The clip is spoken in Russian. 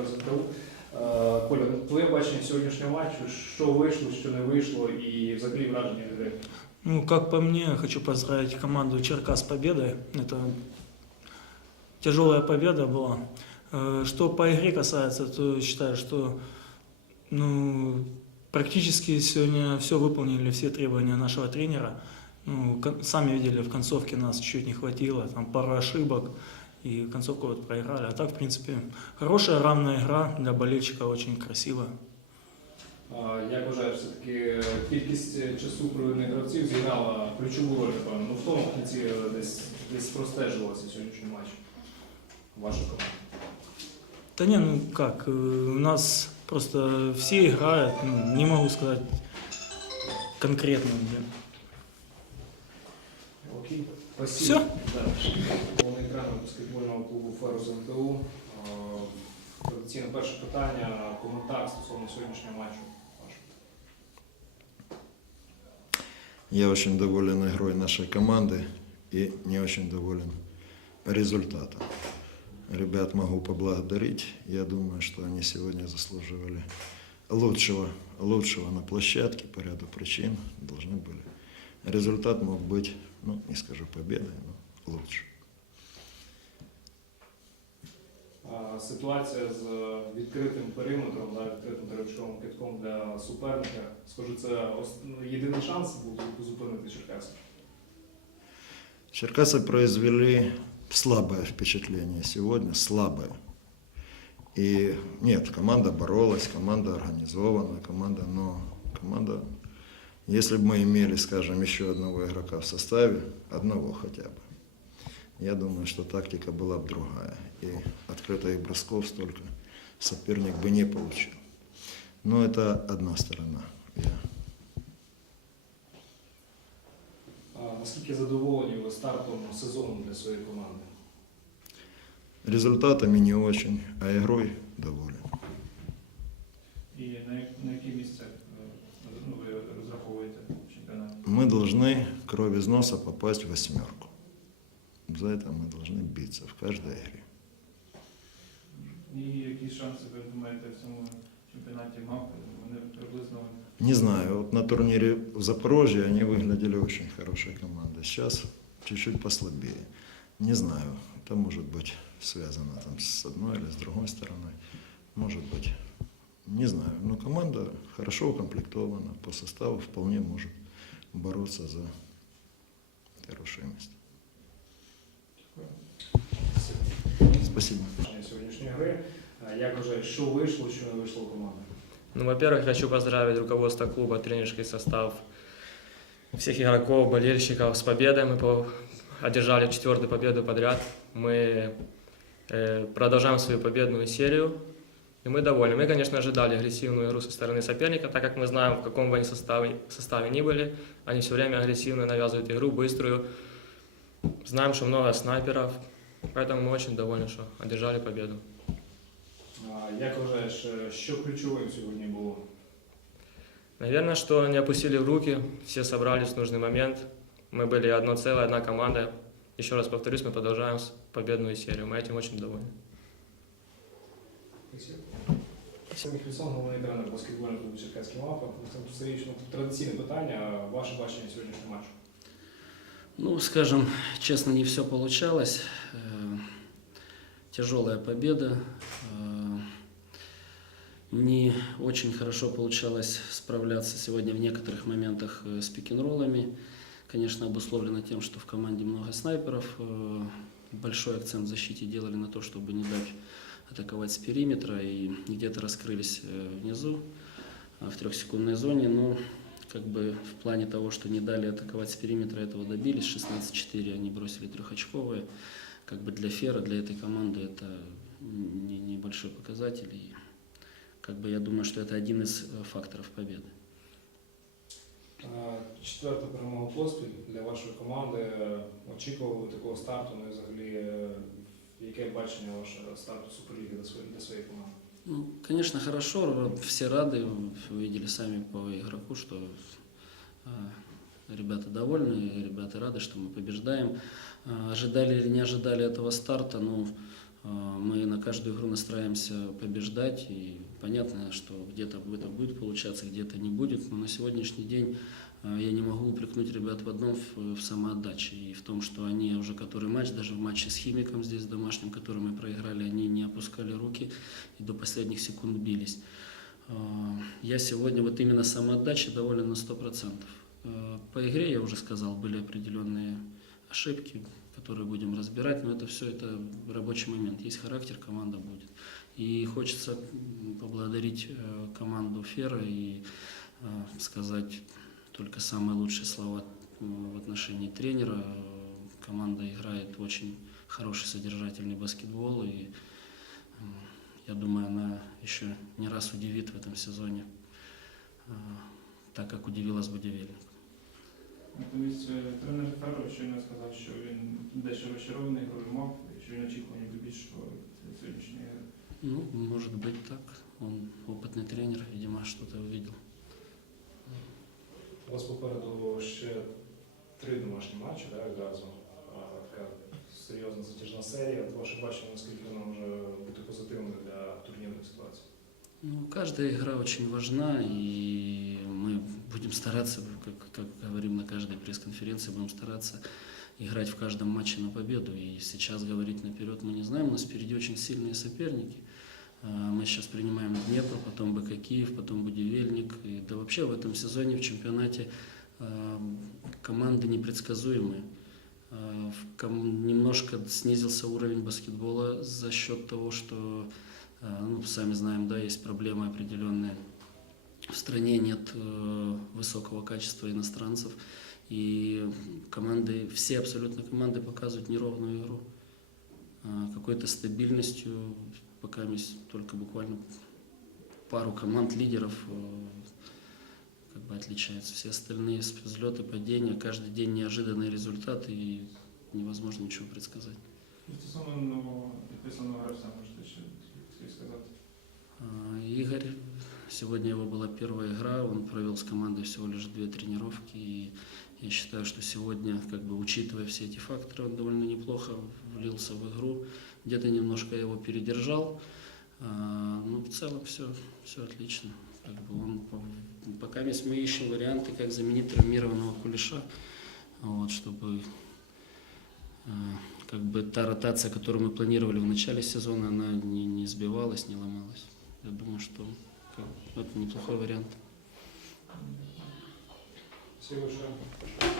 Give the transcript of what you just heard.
Ферзь МТУ. Е, Коля, ну, твоє бачення сьогоднішнього матчу, що вийшло, що не вийшло, і взагалі враження від гри. Ну, как по мне, хочу поздравить команду Черкас с победой. Это тяжелая победа была. Э, Что по игре касается, то считаю, что ну, практически сегодня все выполнили, все требования нашего тренера. Ну, кон- сами видели, в концовке нас чуть-чуть не хватило, там пару ошибок, и концовку вот проиграли. А так, в принципе, хорошая равная игра для болельщика, очень красивая. Е, Як вважаєш, все-таки кількість е, часу проведених гравців зіграла ключову роль, напевно. Ну, в тому в кінці е, десь, десь простежувалося сьогоднішній матч. Ваша команда. Да не, ну как, э, у нас просто все играют, ну, не могу сказать конкретно где. Окей. Спасибо. Всё? Да. Тренер баскетбольного клубу Ферус МТУ. Е, Традиційно перше питання, коментар стосовно сьогоднішнього матчу. Я очень доволен игрой нашей команды и не очень доволен результатом. Ребят могу поблагодарить. Я думаю, что они сегодня заслуживали лучшего, лучшего на площадке по ряду причин. Должны были. Результат мог быть, ну, не скажу победой, но лучше. Е, Ситуація з відкритим периметром, да, відкритим тривчковим китком для суперника. Скажу, це ос- ну, єдиний шанс був зупинити Черкаси. Черкасы произвели слабое впечатление сегодня, слабое. И нет, команда боролась, команда организована, команда, но команда, если бы мы имели, скажем, еще одного игрока в составе, одного хотя бы, я думаю, что тактика была бы другая. И открытых бросков столько соперник бы не получил. Но это одна сторона. Я А Наскільки задоволені ви стартом сезону для своєї команди? результатами не очень, а игрой доволен. І на, як- на які місця е, ну, ви розраховуєте в чемпіонаті? Мы должны кровь из носа попасть в восьмерку. За это мы должны биться в каждой игре. І які шанси ви думаєте в цьому чемпіонаті мав? Вони приблизно Не знаю, вот на турнире в Запорожье они выглядели очень хорошей командой. Сейчас чуть-чуть послабее. Не знаю, это может быть связано там с одной или с другой стороной. Может быть. Не знаю. Но команда хорошо укомплектована, по составу вполне может бороться за хорошее место. Спасибо. Бачення сьогоднішньої гри. А Як вважаєш, що вийшло, що не вийшло у команди? Ну, во-первых, хочу поздравить руководство клуба, тренерский состав, всех игроков, болельщиков с победой. Мы по- одержали четвертую победу подряд. Мы э, продолжаем свою победную серию. И мы довольны. Мы, конечно, ожидали агрессивную игру со стороны соперника, так как мы знаем, в каком бы они составе, составе ни были. Они все время агрессивно навязывают игру, быструю. Знаем, что много снайперов. Поэтому мы очень довольны, что одержали победу. А Як вважаєш, е, що ключовим сьогодні було? Наверное, что не опустили в руки, все собрались в нужный момент. Мы были одно целое, одна команда. Еще раз повторюсь, мы продолжаем с- победную серию. Мы этим очень довольны. Сергій Хрисон, головний тренер баскетбольного клубу Черкаський Мавпа. Олександр Сергійович, ну, традиційне питання, ваше бачення сьогоднішнього матчу. Ну, скажем, честно, не все получалось. Тяжелая победа. Э, Не очень хорошо получалось справляться сегодня в некоторых моментах э, с пик-н-роллами. Конечно, обусловлено тем, что в команде много снайперов. Э, Большой акцент в защите делали на то, чтобы не дать атаковать с периметра и где-то раскрылись внизу в трехсекундной зоне. Но как бы в плане того, что не дали атаковать с периметра, этого добились. 16-4 они бросили трехочковые Как бы для Фера, для этой команды это не- небольшой показатель. И как бы я думаю, что это один из э, факторов победы. Е, Четверта перемога поспіль для вашої команди. Е, Очікували ви такого старту, ну і взагалі, е, яке бачення ваше старту Суперліги для своєї, для своєї команди? Ну, конечно, хорошо, все рады, вы видели сами по игроку, что э, ребята довольны, ребята рады, что мы побеждаем. Э, Ожидали или не ожидали этого старта, ну, А, Мы на каждую игру настраиваемся побеждать, и понятно, что где-то это будет получаться, где-то не будет, но на сегодняшний день а, я не могу упрекнуть ребят в одном, в, самоотдаче, и в том, что они уже который матч, даже в матче с Химиком здесь домашнем, который мы проиграли, они не опускали руки и до последних секунд бились. А, Я сегодня вот именно самоотдачей доволен на 100%. А, По игре, я уже сказал, были определенные ошибки, которые будем разбирать, но это все это рабочий момент. Есть характер, команда будет. И хочется поблагодарить э, команду Фера и э, сказать только самые лучшие слова в отношении тренера. Э, Команда играет очень хороший содержательный баскетбол, и я думаю, она еще не раз удивит в этом сезоне, э, так как удивила з Будівельник. Натомість е, тренер Ферро щойно сказав, що він дещо розчарований грою мав, і що він очікування більшого від сьогоднішньої гри. Ну, может быть так. Он опытный тренер, видимо, что-то увидел. У вас попереду ще три домашні матчі, да, відразу. А, Така серйозна затяжна серія. От Ваше бачення, наскільки вона може бути позитивною для турнірних ситуацій? Ну, каждая игра очень важна, и мы будем стараться, как, как говорим на каждой пресс-конференции, будем стараться играть в каждом матче на победу. И сейчас говорить наперед мы не знаем, у нас впереди очень сильные соперники. А, Мы сейчас принимаем Днепр, потом БК Киев, потом Будивельник. И да вообще в этом сезоне в чемпионате а, команды непредсказуемые. А, Немножко снизился уровень баскетбола за счет того, что Ну, сами знаем, да, есть проблемы определенные. В стране нет э, высокого качества иностранцев, и команды, все абсолютно команды показывают неровную игру. А, Какой-то стабильностью, пока есть только буквально пару команд лидеров э, как бы отличаются. Все остальные взлеты, падения, каждый день неожиданные результаты, и невозможно ничего предсказать. І Стосовно нового підписаного гравця, можете ще щось сказати? А, Игорь, сегодня его была первая игра, он провел с командой всего лишь две тренировки, и я считаю, что сегодня, как бы учитывая все эти факторы, он довольно неплохо влился в игру, где-то немножко его передержал, А, но в целом все, все отлично. Как бы он, по- пока мы ищем варианты, как заменить травмированного кулеша, вот, чтобы а, как бы та ротация, которую мы планировали в начале сезона, она не, не сбивалась, не ломалась. Я думаю, что это неплохой вариант. Всі лише